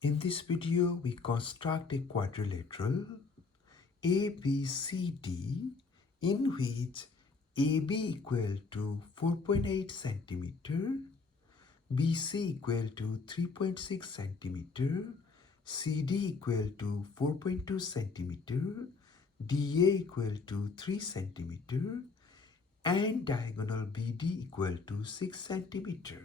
In this video, we construct a quadrilateral ABCD in which AB equal to 4.8 centimeter, BC equal to 3.6 centimeter, CD equal to 4.2 centimeter, DA equal to 3 centimeter, and diagonal BD equal to 6 centimeter.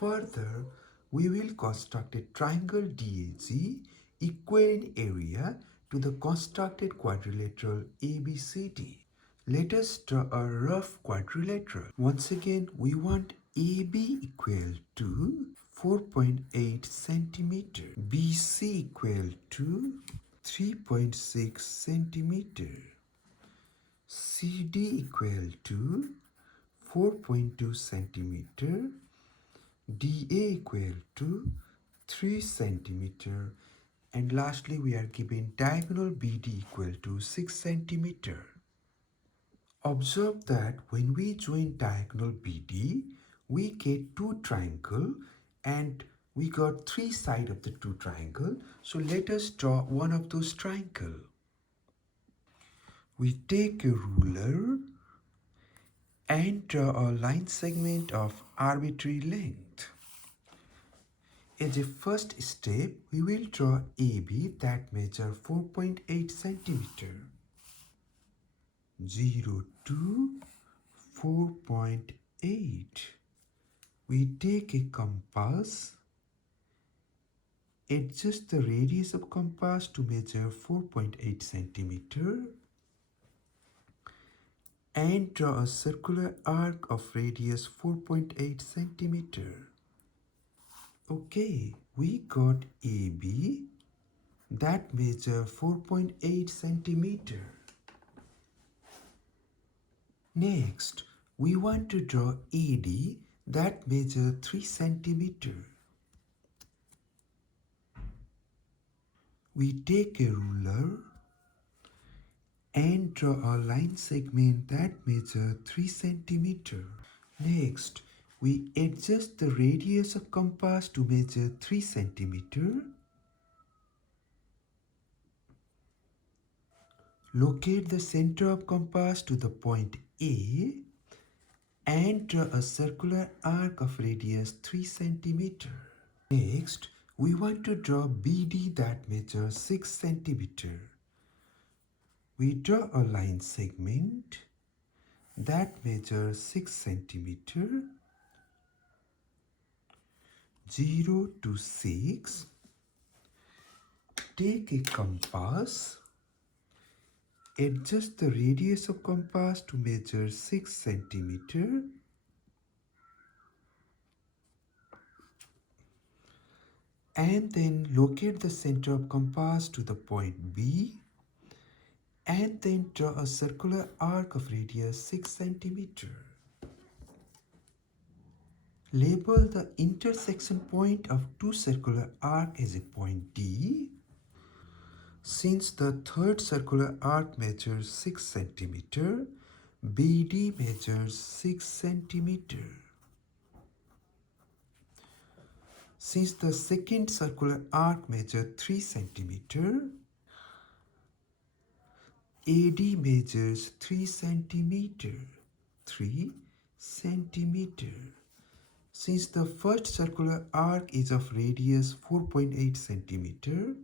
Further, we will construct a triangle DAG equal in area to the constructed quadrilateral ABCD. Let us draw a rough quadrilateral. Once again, we want AB equal to 4.8 centimeter, BC equal to 3.6 centimeter, CD equal to 4.2 centimeter, DA equal to 3 centimeter, and lastly we are given diagonal BD equal to 6 centimeter. Observe that when we join diagonal BD, we get two triangle and we got three sides of the two triangle. So let us draw one of those triangle. We take a ruler and draw a line segment of arbitrary length. As a first step, we will draw AB that measure 4.8 centimeter. 0 to 4.8. We take a compass, adjust the radius of compass to measure 4.8 centimeter, and draw a circular arc of radius 4.8 centimeter. Okay, we got AB that measure 4.8 centimeter. Next, we want to draw AD that measure 3 centimeter. We take a ruler and draw a line segment that measure 3 centimeter. Next, we adjust the radius of compass to measure 3 centimeter. Locate the center of compass to the point A and draw a circular arc of radius 3 centimeter. Next, we want to draw BD that measures 6 centimeter. We draw a line segment that measures 6 centimeter. 0 to 6. Take a compass. Adjust the radius of compass to measure 6 centimeter. And then locate the center of compass to the point B. And then draw a circular arc of radius 6 centimeter. Label the intersection point of two circular arcs as a point D. Since the third circular arc measures 6 centimeter, BD measures 6 centimeter. Since the second circular arc measures 3 centimeter, AD measures 3 centimeter. 3 centimeter. Since the first circular arc is of radius 4.8 centimeter,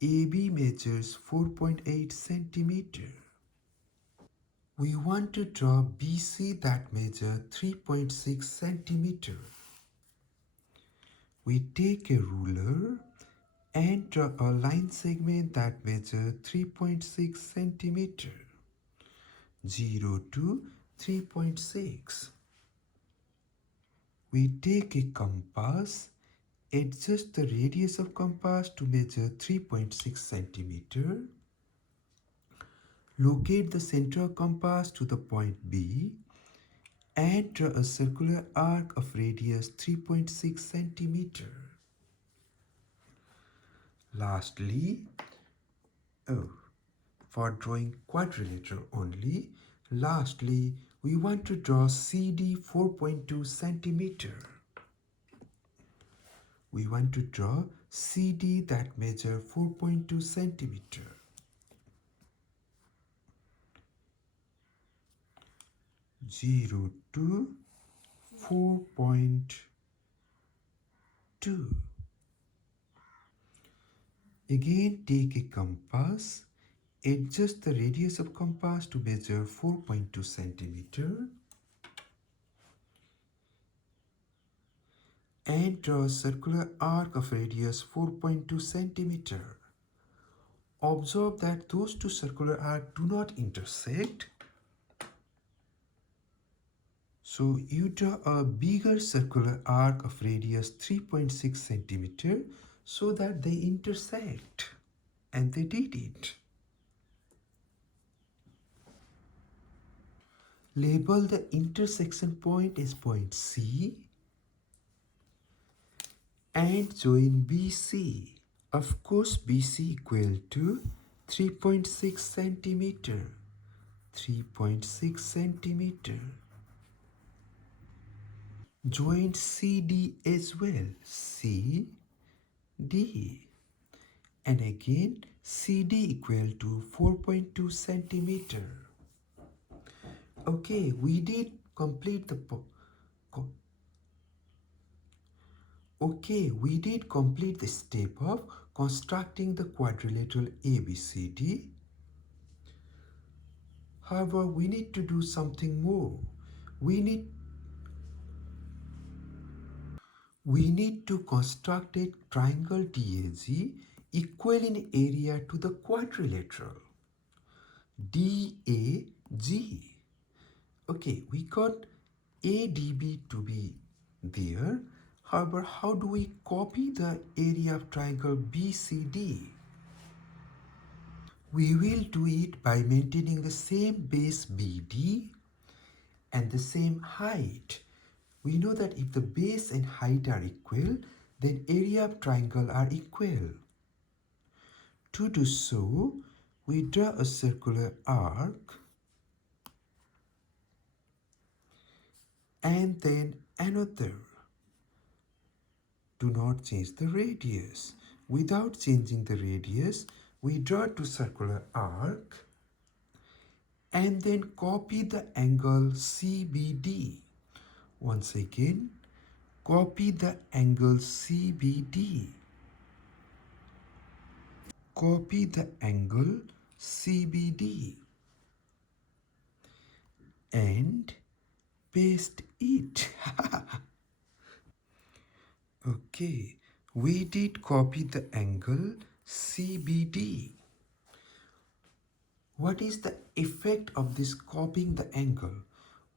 AB measures 4.8 centimeter. We want to draw BC that measures 3.6 centimeter. We take a ruler and draw a line segment that measures 3.6 centimeter. 0 to 3.6. We take a compass, adjust the radius of compass to measure 3.6 centimeter. Locate the center of compass to the point B and draw a circular arc of radius 3.6 centimeter. Lastly, for drawing quadrilateral only, lastly, we want to draw CD 4.2 centimeter. we want to draw CD that measure 4.2 centimeter. 0 to 4.2. Again, take a compass. Adjust the radius of compass to measure 4.2 centimeter. And draw a circular arc of radius 4.2 centimeter. Observe that those two circular arcs do not intersect. So you draw a bigger circular arc of radius 3.6 centimeter so that they intersect. And they did it. Label the intersection point as point C and join BC. Of course, BC equal to 3.6 centimeter. 3.6 centimeter. Join CD as well. CD. And again, CD equal to 4.2 centimeter. Okay, we did complete the step of constructing the quadrilateral ABCD. However, we need to do something more. We need to construct a triangle DAG equal in area to the quadrilateral DAG. Okay, we got ADB to be there. However, how do we copy the area of triangle BCD? We will do it by maintaining the same base BD and the same height. We know that if the base and height are equal, then area of triangle are equal. To do so, we draw a circular arc and then another. Do not change the radius. Without changing the radius, we draw two circular arc and then copy the angle CBD. Once again, copy the angle CBD. Copy the angle CBD and paste it. Okay, we did copy the angle CBD. What is the effect of this copying the angle?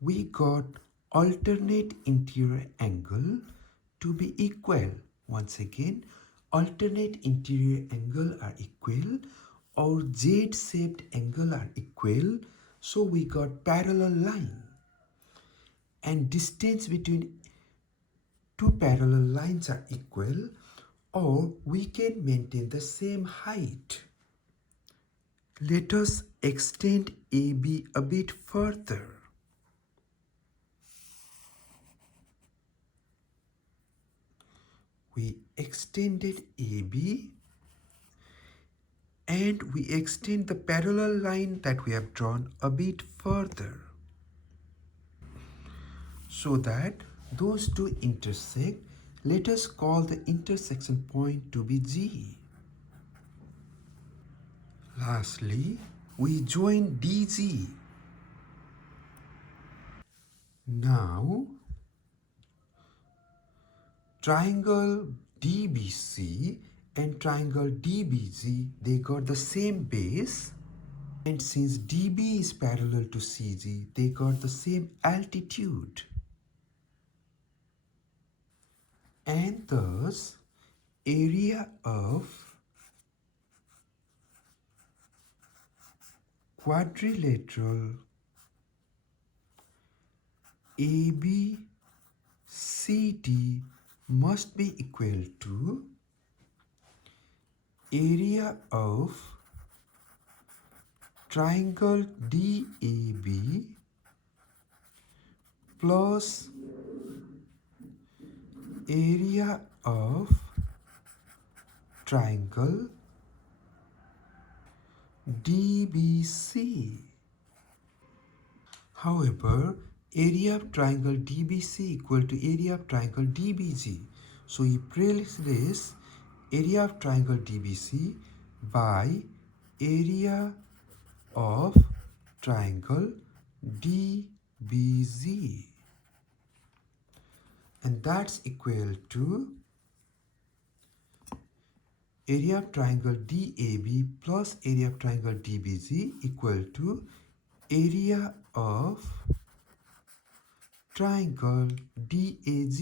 We got alternate interior angle to be equal. Once again, alternate interior angle are equal or Z-shaped angle are equal. So we got parallel line. And distance between two parallel lines are equal, or we can maintain the same height. Let us extend AB a bit further. We extended AB and we extend the parallel line that we have drawn a bit further so that those two intersect. Let us call the intersection point to be G. Lastly, we join DG. Now, triangle DBC and triangle DBG, they got the same base. And since DB is parallel to CG, they got the same altitude. And thus, area of quadrilateral ABCD must be equal to area of triangle DAB plus area of triangle DBC. However, area of triangle DBC equal to area of triangle DBG. So we replace area of triangle DBC by area of triangle DBZ. And that's equal to area of triangle DAB plus area of triangle DBZ equal to area of triangle DAG.